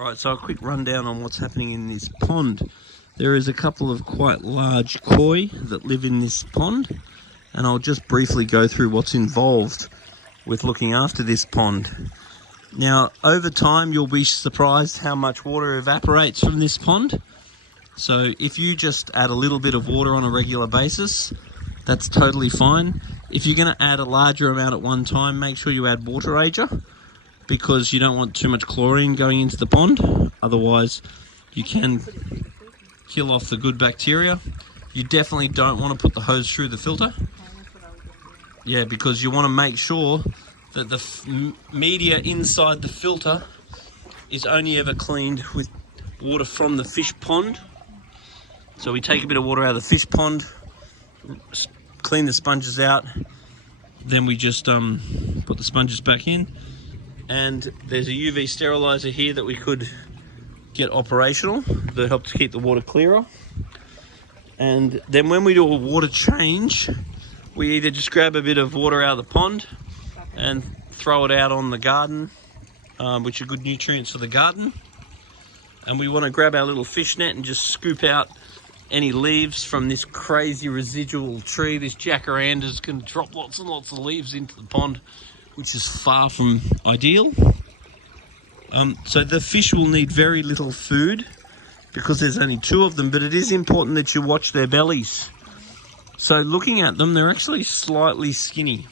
Right, so a quick rundown on what's happening in this pond. There is a couple of quite large koi that live in this pond, and I'll just briefly go through what's involved with looking after this pond. Now, over time, you'll be surprised how much water evaporates from this pond. So if you just add a little bit of water on a regular basis, that's totally fine. If you're going to add a larger amount at one time, make sure you add water ager, because you don't want too much chlorine going into the pond. Otherwise, you can kill off the good bacteria. You definitely don't want to put the hose through the filter. Yeah, because you want to make sure that the media inside the filter is only ever cleaned with water from the fish pond. So we take a bit of water out of the fish pond, clean the sponges out, then we just put the sponges back in. And there's a UV sterilizer here that we could get operational that helps keep the water clearer. And then when we do a water change, we either just grab a bit of water out of the pond and throw it out on the garden, which are good nutrients for the garden. And we want to grab our little fish net and just scoop out any leaves from this crazy residual tree. This jacaranda's can drop lots and lots of leaves into the pond, which is far from ideal. So the fish will need very little food because there's only 2 of them, but it is important that you watch their bellies. So looking at them, they're actually slightly skinny.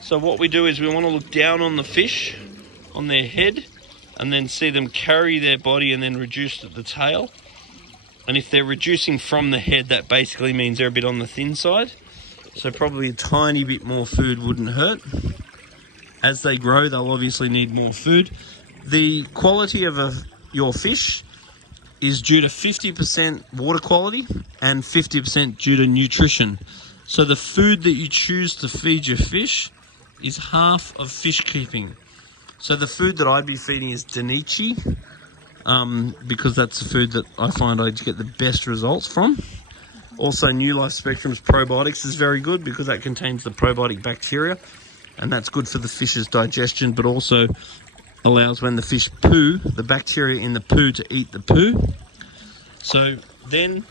So what we do is we want to look down on the fish, on their head, and then see them carry their body and then reduce at the tail. And if they're reducing from the head, that basically means they're a bit on the thin side. So probably a tiny bit more food wouldn't hurt. As they grow, they'll obviously need more food. The quality of your fish is due to 50% water quality and 50% due to nutrition. So the food that you choose to feed your fish is half of fish keeping. So the food that I'd be feeding is Danichi, because that's the food that I find I get the best results from. Also, New Life Spectrum's probiotics is very good because that contains the probiotic bacteria, and that's good for the fish's digestion, but also allows when the fish poo, the bacteria in the poo to eat the poo. So then,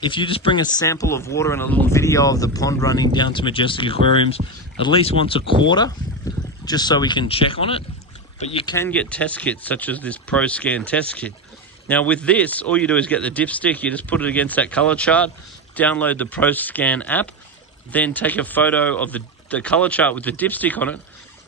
if you just bring a sample of water and a little video of the pond running down to Majestic Aquariums at least once a quarter, just so we can check on it. But you can get test kits such as this ProScan test kit. Now with this, all you do is get the dipstick, you just put it against that color chart, download the ProScan app, then take a photo of the color chart with the dipstick on it.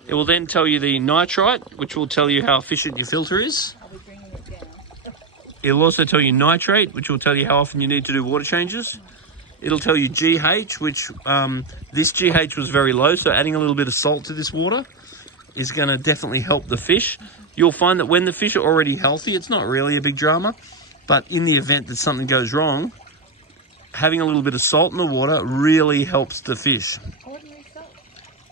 It will then tell you the nitrite, which will tell you how efficient your filter is. I'll be bringing it down. It'll also tell you nitrate, which will tell you how often you need to do water changes. It'll tell you GH, which this GH was very low, so adding a little bit of salt to this water is going to definitely help the fish. You'll find that when the fish are already healthy, it's not really a big drama, but in the event that something goes wrong, having a little bit of salt in the water really helps the fish. Ordinary salt.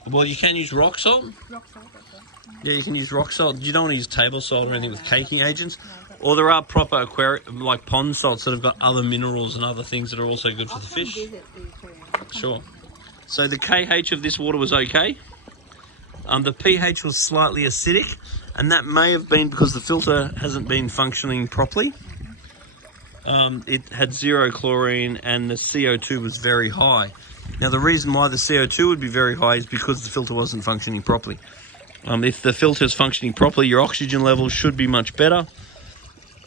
Well, you can use rock salt. Rock salt, okay. Yeah, you can use rock salt. You don't want to use table salt or anything with caking agents. Or there are proper aquarium, like pond salts that have got other minerals and other things that are also good for the fish. Sure. So the KH of this water was okay. The pH was slightly acidic, and that may have been because the filter hasn't been functioning properly. It had 0 chlorine and the CO2 was very high. Now the reason why the CO2 would be very high is because the filter wasn't functioning properly. If the filter is functioning properly, your oxygen levels should be much better.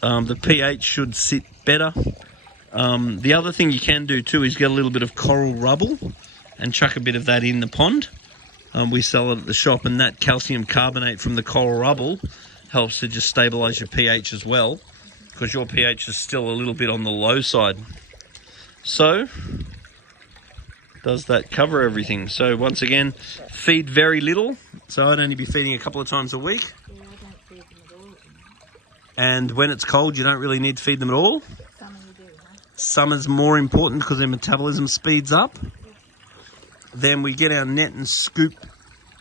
The pH should sit better. The other thing you can do too is get a little bit of coral rubble and chuck a bit of that in the pond. We sell it at the shop, and that calcium carbonate from the coral rubble helps to just stabilize your pH as well, because your pH is still a little bit on the low side. So, does that cover everything? So once again, feed very little. So I'd only be feeding a couple of times a week. Yeah, I don't feed them at all. And when it's cold, you don't really need to feed them at all. Summer you do, huh? Summer's more important because their metabolism speeds up. Then we get our net and scoop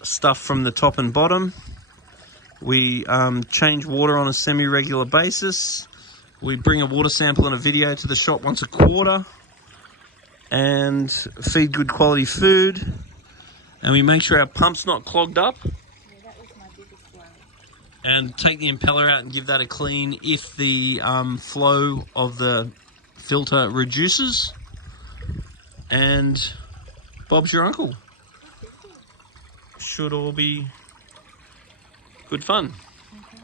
stuff from the top and bottom. We change water on a semi-regular basis. We bring a water sample and a video to the shop once a quarter. And feed good quality food. And we make sure our pump's not clogged up. Yeah, that was my biggest worry. and take the impeller out and give that a clean if the flow of the filter reduces. And Bob's your uncle. Should all be good fun. Okay.